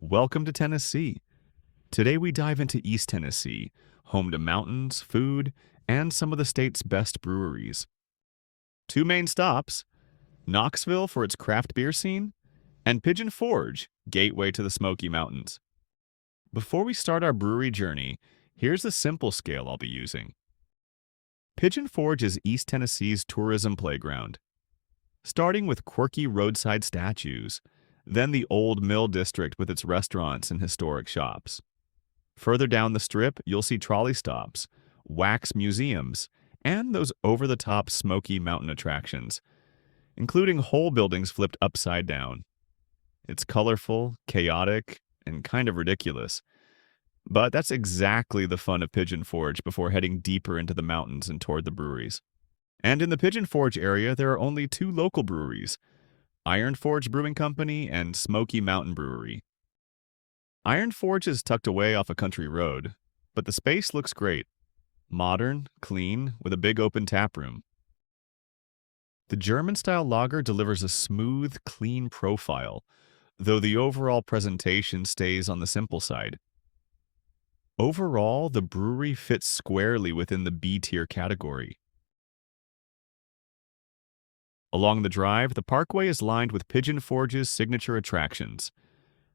Welcome to Tennessee. Today we dive into East Tennessee, home to mountains, food, and some of the state's best breweries. Two main stops: Knoxville for its craft beer scene, and Pigeon Forge, gateway to the Smoky Mountains. Before we start our brewery journey, here's a simple scale I'll be using. Pigeon Forge is East Tennessee's tourism playground, starting with quirky roadside statues, then the Old Mill District with its restaurants and historic shops. Further down the strip, you'll see trolley stops, wax museums, and those over-the-top Smoky Mountain attractions, including whole buildings flipped upside down. It's colorful, chaotic, and kind of ridiculous. But that's exactly the fun of Pigeon Forge before heading deeper into the mountains and toward the breweries. And in the Pigeon Forge area, there are only two local breweries: Iron Forge Brewing Company and Smoky Mountain Brewery. Iron Forge is tucked away off a country road, but the space looks great. Modern, clean, with a big open tap room. The German-style lager delivers a smooth, clean profile, though the overall presentation stays on the simple side. Overall, the brewery fits squarely within the B-tier category. Along the drive, the parkway is lined with Pigeon Forge's signature attractions,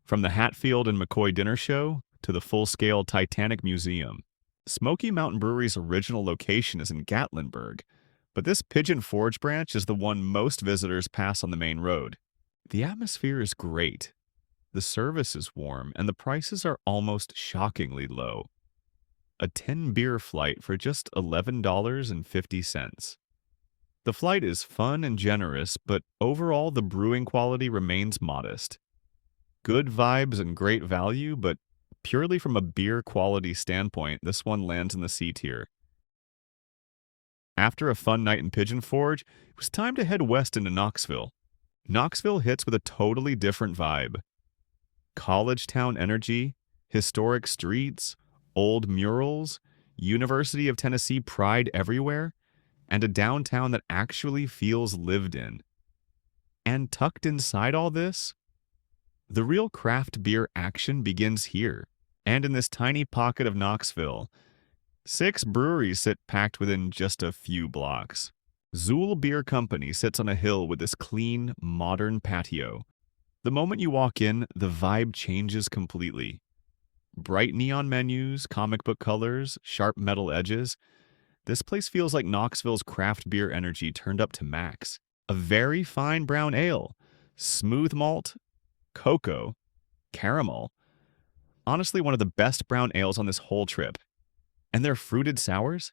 from the Hatfield and McCoy Dinner Show to the full-scale Titanic Museum. Smoky Mountain Brewery's original location is in Gatlinburg, but this Pigeon Forge branch is the one most visitors pass on the main road. The atmosphere is great, the service is warm, and the prices are almost shockingly low. A 10-beer flight for just $11.50. The flight is fun and generous, but overall the brewing quality remains modest. Good vibes and great value, but purely from a beer quality standpoint, this one lands in the C tier. After a fun night in Pigeon Forge, it was time to head west into Knoxville. Knoxville hits with a totally different vibe. College town energy, historic streets, old murals, University of Tennessee pride everywhere, and a downtown that actually feels lived in. And tucked inside all this, the real craft beer action begins here, and in this tiny pocket of Knoxville. 6 breweries sit packed within just a few blocks. Xul Beer Company sits on a hill with this clean, modern patio. The moment you walk in, the vibe changes completely. Bright neon menus, comic book colors, sharp metal edges. This place feels like Knoxville's craft beer energy turned up to max. A very fine brown ale, smooth malt, cocoa, caramel. Honestly, one of the best brown ales on this whole trip. And their fruited sours?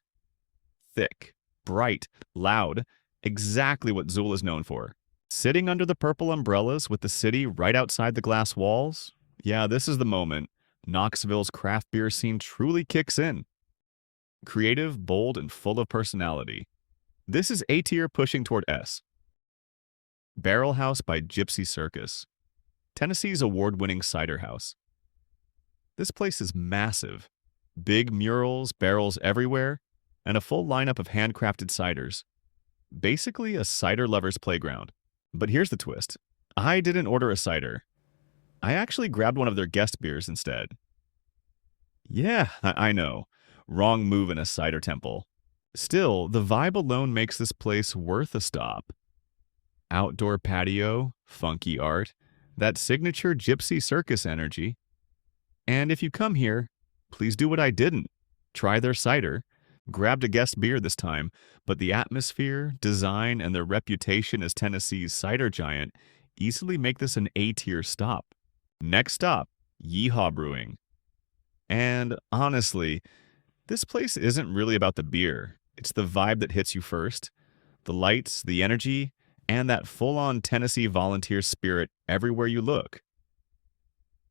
Thick, bright, loud, exactly what Xul is known for. Sitting under the purple umbrellas with the city right outside the glass walls? Yeah, this is the moment Knoxville's craft beer scene truly kicks in. Creative, bold, and full of personality. This is A tier pushing toward S. Barrelhouse by Gypsy Circus, Tennessee's award-winning cider house. This place is massive. Big murals, barrels everywhere, and a full lineup of handcrafted ciders. Basically a cider lover's playground. But here's the twist. I didn't order a cider. I actually grabbed one of their guest beers instead. Yeah, I know. Wrong move in a cider temple. Still, the vibe alone makes this place worth a stop. Outdoor patio, funky art, that signature Gypsy Circus energy. And if you come here, please do what I didn't. Try their cider. Grabbed a guest beer this time, but the atmosphere, design, and their reputation as Tennessee's cider giant easily make this an A-tier stop. Next stop, Yee-Haw Brewing. And honestly, this place isn't really about the beer. It's the vibe that hits you first. The lights, the energy, and that full-on Tennessee volunteer spirit everywhere you look.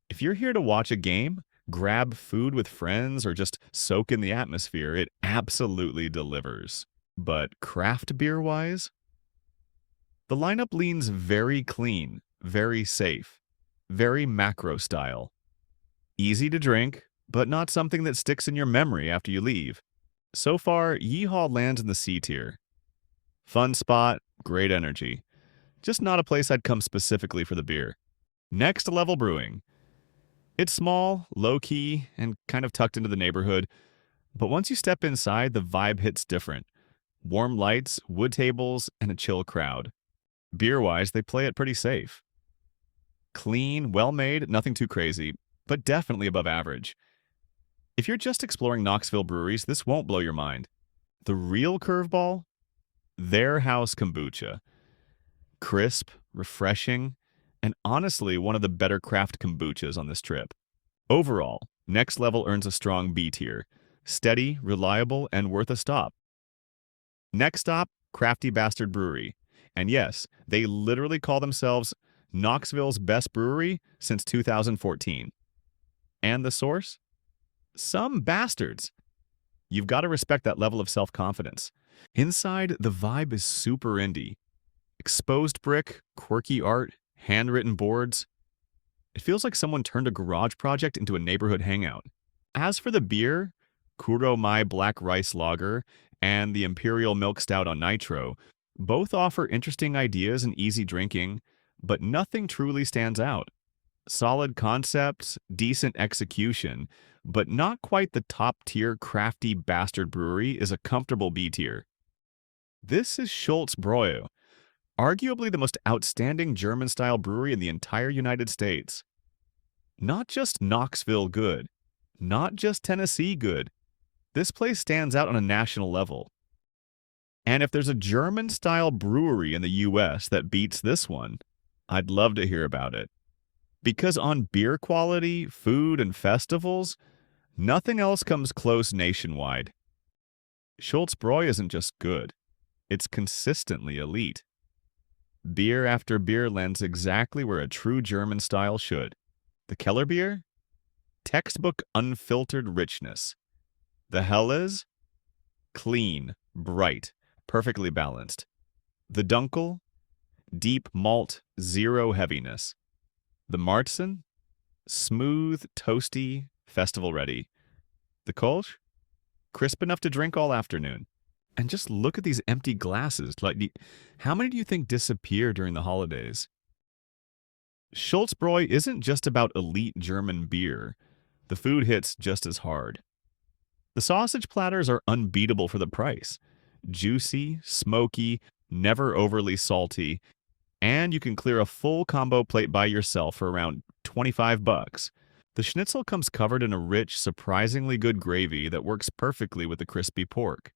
If you're here to watch a game, grab food with friends, or just soak in the atmosphere, it absolutely delivers. But craft beer-wise, the lineup leans very clean, very safe, very macro style. Easy to drink, but not something that sticks in your memory after you leave. So far, Yee-Haw lands in the C tier. Fun spot, great energy. Just not a place I'd come specifically for the beer. Next Level Brewing. It's small, low-key, and kind of tucked into the neighborhood, but once you step inside, the vibe hits different. Warm lights, wood tables, and a chill crowd. Beer-wise, they play it pretty safe. Clean, well-made, nothing too crazy, but definitely above average. If you're just exploring Knoxville breweries, this won't blow your mind. The real curveball? Their house kombucha. Crisp, refreshing, and honestly one of the better craft kombuchas on this trip. Overall, Next Level earns a strong B tier. Steady, reliable, and worth a stop. Next stop, Crafty Bastard Brewery. And yes, they literally call themselves Knoxville's best brewery since 2014. And the source? Some bastards. You've got to respect that level of self-confidence. Inside, the vibe is super indie. Exposed brick, quirky art, handwritten boards. It feels like someone turned a garage project into a neighborhood hangout. As for the beer, Kuro Mai Black Rice Lager and the Imperial Milk Stout on Nitro both offer interesting ideas and easy drinking, but nothing truly stands out. Solid concepts, decent execution, but not quite the top-tier Crafty Bastard Brewery is a comfortable B tier. This is Schulz Bräu, arguably the most outstanding German-style brewery in the entire United States. Not just Knoxville good, not just Tennessee good. This place stands out on a national level. And if there's a German-style brewery in the US that beats this one, I'd love to hear about it. Because on beer quality, food, and festivals, nothing else comes close nationwide. Schulz Bräu isn't just good, it's consistently elite. Beer after beer lands exactly where a true German style should. The Keller beer? Textbook unfiltered richness. The Helles? Clean, bright, perfectly balanced. The Dunkel? Deep malt, zero heaviness. The Martzen? Smooth, toasty, festival ready. The Kolsch? Crisp enough to drink all afternoon. And just look at these empty glasses. How many do you think disappear during the holidays? Schulz Bräu isn't just about elite German beer. The food hits just as hard. The sausage platters are unbeatable for the price. Juicy, smoky, never overly salty, and you can clear a full combo plate by yourself for around $25. The schnitzel comes covered in a rich, surprisingly good gravy that works perfectly with the crispy pork.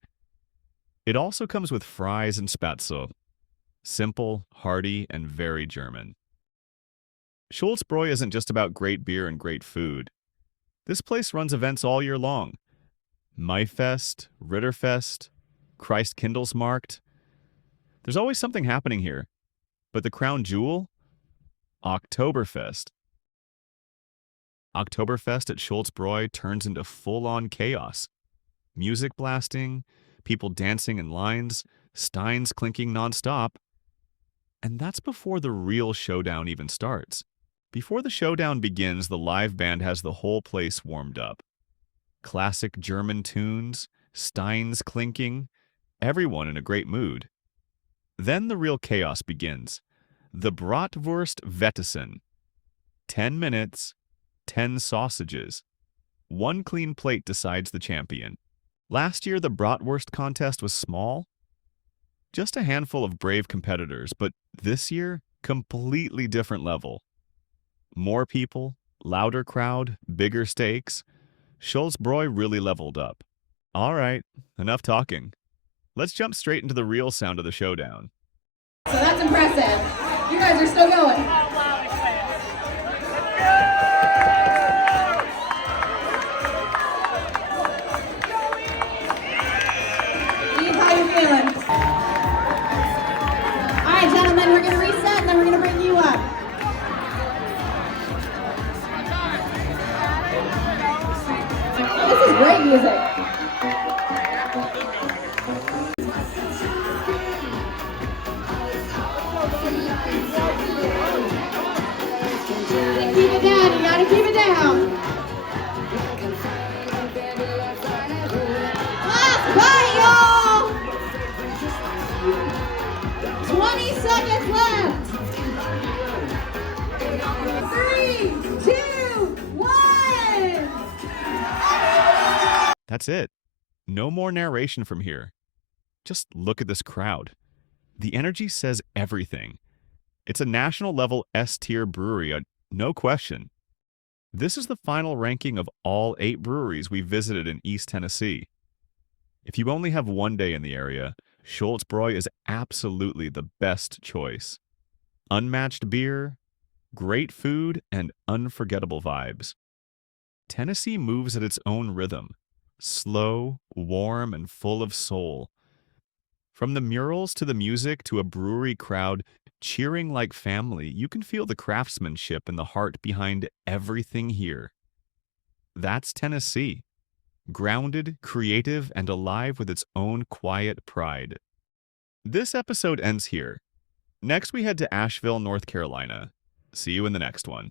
It also comes with fries and spätzle. Simple, hearty, and very German. Schulz Bräu isn't just about great beer and great food. This place runs events all year long. Maifest, Ritterfest, Christkindlesmarkt. There's always something happening here. But the crown jewel? Oktoberfest. Oktoberfest at Schulz Bräu turns into full-on chaos. Music blasting, people dancing in lines, steins clinking nonstop. And that's before the real showdown even starts. Before the showdown begins, the live band has the whole place warmed up. Classic German tunes, steins clinking, everyone in a great mood. Then the real chaos begins. The Bratwurst Wettesen. 10 minutes, 10 sausages. One clean plate decides the champion. Last year, the Bratwurst contest was small. Just a handful of brave competitors, but this year, completely different level. More people, louder crowd, bigger stakes. Schulz Bräu really leveled up. All right, enough talking. Let's jump straight into the real sound of the showdown. So that's impressive. You guys are still going. Eve, how you feeling? All right, gentlemen, we're going to reset and then we're going to bring you up. This is great music. Keep it down, you gotta keep it down. Last bite, y'all. 20 seconds left. 3, 2, 1. That's it. No more narration from here. Just look at this crowd. The energy says everything. It's a national level S tier brewery, no question. This is the final ranking of all 8 breweries we visited in East Tennessee. If you only have one day in the area, Schulz Bräu is absolutely the best choice. Unmatched beer, great food, and unforgettable vibes. Tennessee moves at its own rhythm, slow, warm, and full of soul. From the murals to the music to a brewery crowd cheering like family, you can feel the craftsmanship and the heart behind everything here. That's Tennessee. Grounded, creative, and alive with its own quiet pride. This episode ends here. Next, we head to Asheville, North Carolina. See you in the next one.